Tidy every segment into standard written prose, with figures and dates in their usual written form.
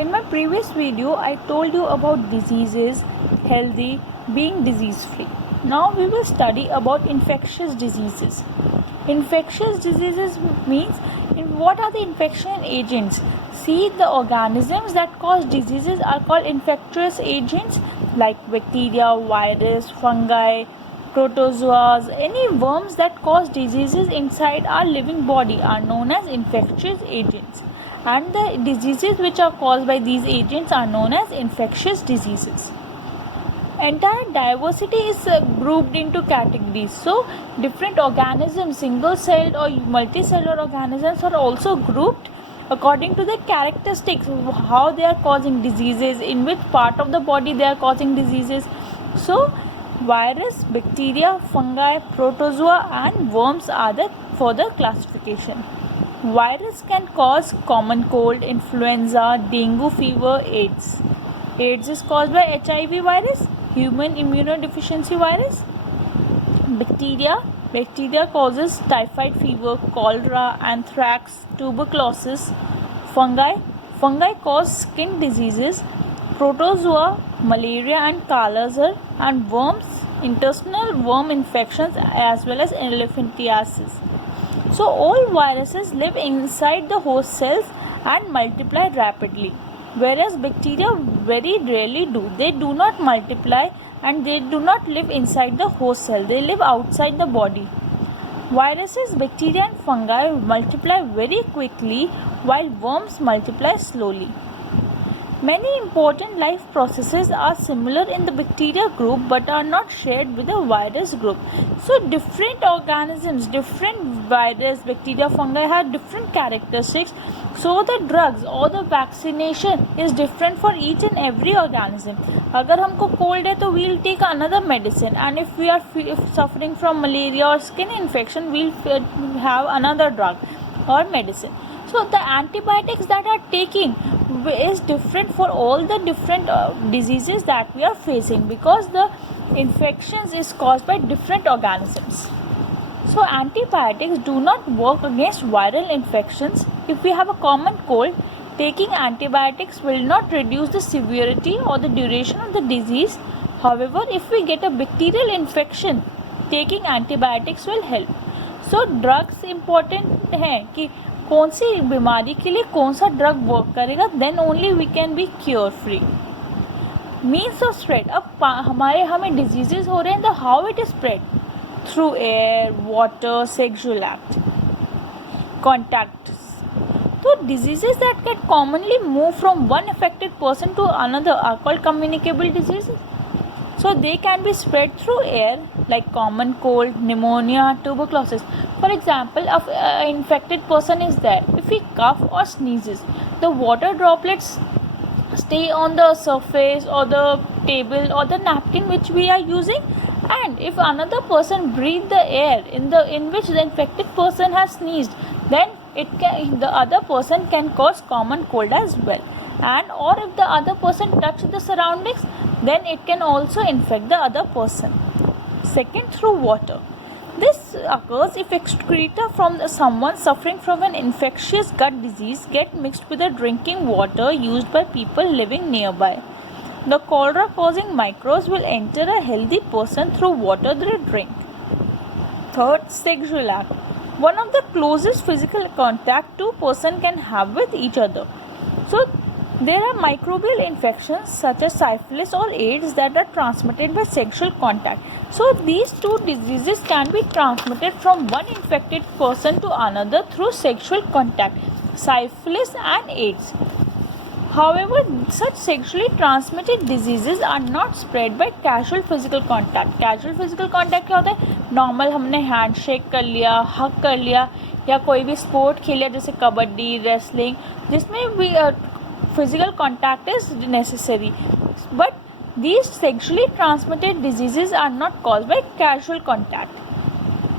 In my previous video, I told you about diseases, healthy, being disease free. Now we will study about infectious diseases. Infectious diseases means what are the infection agents? See, the organisms that cause diseases are called infectious agents like bacteria, virus, fungi, protozoas. Any worms that cause diseases inside our living body are known as infectious agents, and the diseases which are caused by these agents are known as infectious diseases. Entire diversity is grouped into categories. So different organisms, single celled or multicellular organisms, are also grouped according to the characteristics, how they are causing diseases, in which part of the body they are causing diseases. So virus, bacteria, fungi, protozoa and worms are the further classification. Virus can cause common cold, influenza, dengue fever, AIDS. AIDS is caused by HIV virus, human immunodeficiency virus. Bacteria causes typhoid fever, cholera, anthrax, tuberculosis. Fungi cause skin diseases. Protozoa, malaria and kala azar, and worms, intestinal worm infections as well as elephantiasis. So all viruses live inside the host cells and multiply rapidly, whereas bacteria very rarely do. They do not multiply and they do not live inside the host cell. They live outside the body. Viruses, bacteria and fungi multiply very quickly while worms multiply slowly. Many important life processes are similar in the bacteria group but are not shared with the virus group. So different organisms, different virus, bacteria, fungi have different characteristics. So the drugs or the vaccination is different for each and every organism. अगर हमको cold है तो we'll take another medicine, and if we are suffering from malaria or skin infection, we'll have another drug or medicine. So the antibiotics that are taking is different for all the different diseases that we are facing, because the infections is caused by different organisms. So antibiotics do not work against viral infections. If we have a common cold, taking antibiotics will not reduce the severity or the duration of the disease. However, if we get a bacterial infection, taking antibiotics will help. So drugs important है कि कौन सी बीमारी के लिए कौन सा drug work करेगा, then only we can be cure free. Means of spread, अब हमें डिजीजेस हो रहे हैं तो how it is spread? Through air, water, sexual act, contact. तो diseases that can commonly move from one affected person to another are called communicable diseases. So they can be spread through air like common cold, pneumonia, tuberculosis. For example, if an infected person is there, if he cough or sneezes, the water droplets stay on the surface or the table or the napkin which we are using, and if another person breathe the air in which the infected person has sneezed, then the other person can cause common cold as well. And or if the other person touch the surroundings, then it can also infect the other person. Second, through water. This occurs if excreta from someone suffering from an infectious gut disease get mixed with the drinking water used by people living nearby. The cholera causing microbes will enter a healthy person through water they drink. Third, sexual act. One of the closest physical contact two persons can have with each other. So there are microbial infections such as syphilis or AIDS that are transmitted by sexual contact. So these two diseases can be transmitted from one infected person to another through sexual contact, syphilis and AIDS. However, such sexually transmitted diseases are not spread by casual physical contact. Casual physical contact क्या होता है? Normal हमने handshake कर लिया, हग कर लिया, या कोई भी स्पोर्ट खेल लिया जैसे कबड्डी, रेसलिंग, जिसमें भी physical contact is necessary. But these sexually transmitted diseases are not caused by casual contact.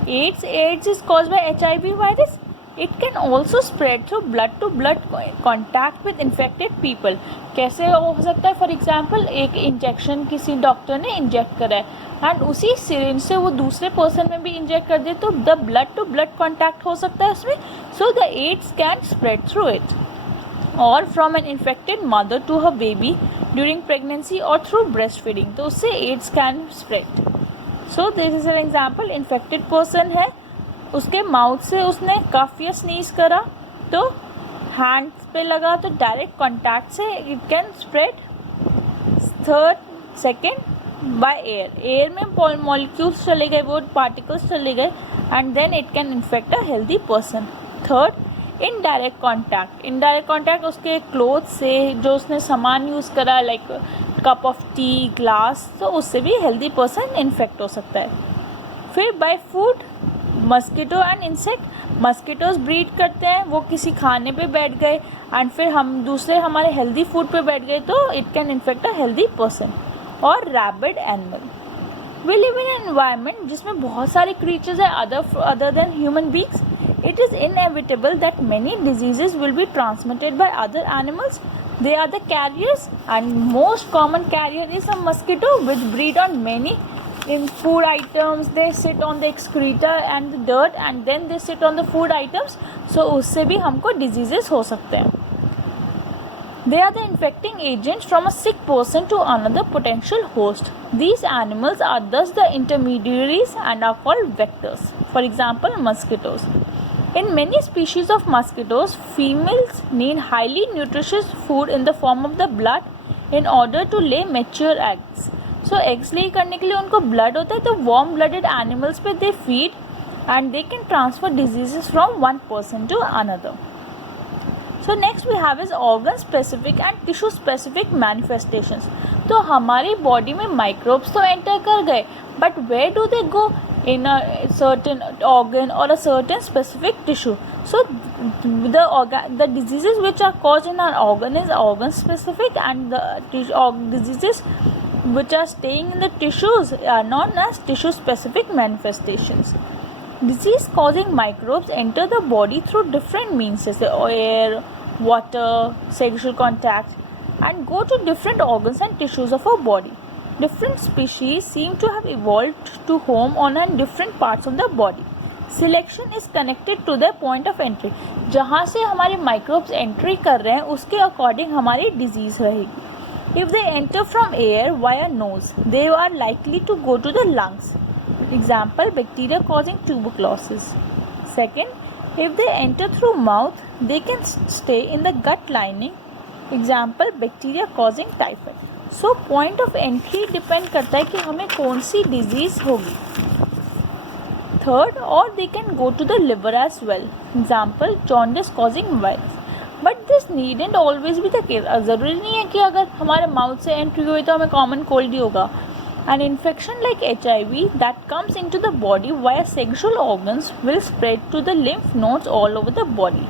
AIDS is caused by HIV virus. It can also spread through blood to blood contact with infected people. कैसे हो सकता है? For example एक injection किसी doctor ने inject करा है and उसी सिरिंज से वो दूसरे पर्सन में भी इंजेक्ट कर दे, तो the blood to blood contact हो सकता है उसमें. So the AIDS can spread through it. or from an infected mother to her baby during pregnancy or through breastfeeding. तो उससे AIDS can spread. So this is an example. Infected person है, उसके mouth से उसने कफ या sneeze करा तो hands पे लगा तो डायरेक्ट कॉन्टैक्ट से it can spread. Second by air में मॉलिक्यूल्स चले गए, वो पार्टिकल्स चले गए and then it can infect a healthy person. Third indirect contact उसके क्लोथ से जो उसने सामान यूज़ करा like cup of tea, glass, तो उससे भी हेल्दी पर्सन इन्फेक्ट हो सकता है. फिर by food, mosquito and insect. Mosquitoes breed करते हैं, वो किसी खाने पे बैठ गए एंड फिर हम दूसरे हमारे हेल्दी फूड पे बैठ गए तो it can infect a healthy person. और rabid animal. We live in an environment जिसमें बहुत सारे क्रीचर्स हैं other than human beings. It is inevitable that many diseases will be transmitted by other animals. They are the carriers, and most common carrier is a mosquito which breed on many in food items. They sit on the excreta and the dirt and then they sit on the food items. So उससे भी हमको diseases हो सकते हैं. They are the infecting agents from a sick person to another potential host. These animals are thus the intermediaries and are called vectors. For example, mosquitoes. In many species of mosquitoes, females need highly nutritious food in the form of the blood in order to lay mature eggs. So eggs lay करने के लिए उनको blood होता है, तो warm blooded animals पे they feed and they can transfer diseases from one person to another. So next we have is organ specific and tissue specific manifestations. तो हमारी body में microbes तो enter कर गए, but where do they go? In a certain organ or a certain specific tissue. So the diseases which are caused in our organ is organ specific, and the diseases which are staying in the tissues are known as tissue specific manifestations. Disease causing microbes enter the body through different means, such as air, water, sexual contact, and go to different organs and tissues of our body. Different species seem to have evolved to home on different parts of the body. Selection is connected to the point of entry. जहाँ से हमारे microbes entry कर रहे हैं उसके according हमारी disease रहेगी. If they enter from air via nose, they are likely to go to the lungs. Example, bacteria causing tuberculosis. Second, if they enter through mouth, they can stay in the gut lining. Example, bacteria causing typhoid. So point of entry depend करता है कि हमें कौन सी disease होगी. Third, और they can go to the liver as well. Example, jaundice causing virus. But this needn't always भी the case. जरूरी नहीं है कि अगर हमारे माउथ से एंट्री हुई तो हमें कॉमन कोल्ड ही होगा. An infection like HIV that comes into the body via sexual organs will spread to the lymph nodes all over the body.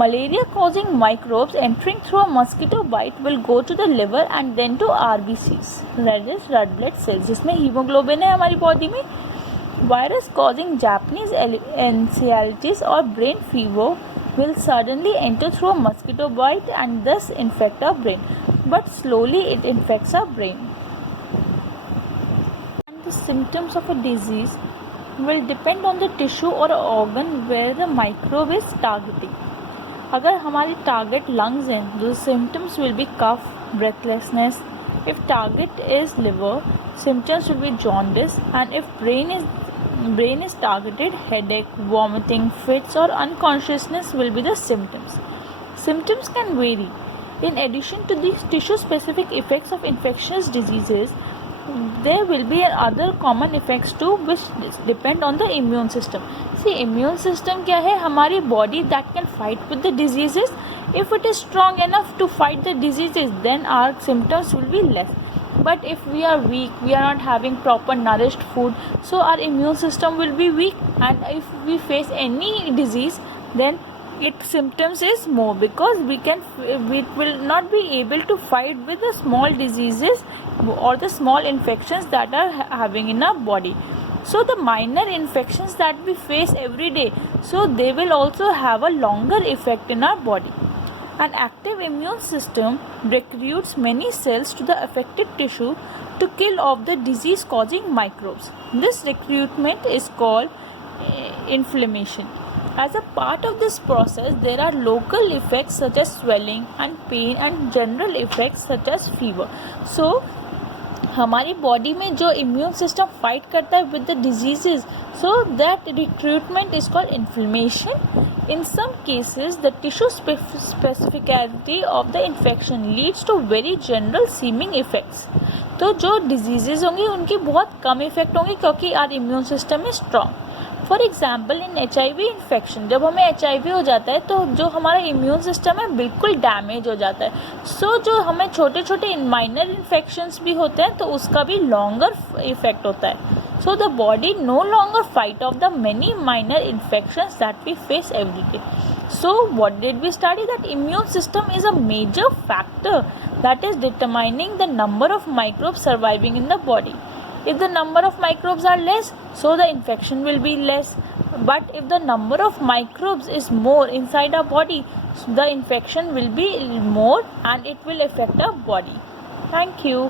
Malaria causing microbes entering through a mosquito bite will go to the liver and then to RBCs, that is red blood cells, जिसमें hemoglobin है हमारी body में. Virus causing Japanese encephalitis or brain fever will suddenly enter through a mosquito bite and thus infect our brain, but slowly it infects our brain. And the symptoms of a disease will depend on the tissue or organ where the microbe is targeting. अगर हमारी target lungs हैं, the symptoms will be cough, breathlessness. If target is liver, symptoms will be jaundice, and if brain is targeted, headache, vomiting, fits, or unconsciousness will be the symptoms. Symptoms can vary. In addition to these tissue-specific effects of infectious diseases, there will be other common effects too which depend on the immune system. See, immune system क्या है? हमारी body that can fight with the diseases. If it is strong enough to fight the diseases, then our symptoms will be less. But if we are weak, we are not having proper nourished food, so our immune system will be weak, and if we face any disease, then its symptoms is more, because we will not be able to fight with the small diseases or the small infections that are having in our body. So the minor infections that we face every day, so they will also have a longer effect in our body. An active immune system recruits many cells to the affected tissue to kill off the disease causing microbes. This recruitment is called inflammation. As a part of this process, there are local effects such as swelling and pain and general effects such as fever. So हमारी body में जो immune system fight करता है with the diseases, so that recruitment is called inflammation. In some cases the tissue specificality of the infection leads to very general seeming effects. तो जो diseases होंगी उनकी बहुत कम इफेक्ट होंगी क्योंकि our immune system is strong. For example in HIV infection, जब हमें HIV हो जाता है तो जो हमारा इम्यून सिस्टम है बिल्कुल डैमेज हो जाता है. सो जो हमें छोटे छोटे माइनर इन्फेक्शंस भी होते हैं तो उसका भी लॉन्गर इफेक्ट होता है. So the body no longer fight off the many minor infections that we face every day. So what did we study? That immune system is a major factor that is determining the number of microbes surviving in the body. If the number of microbes are less, so the infection will be less. But if the number of microbes is more inside our body, the infection will be more and it will affect our body. Thank you.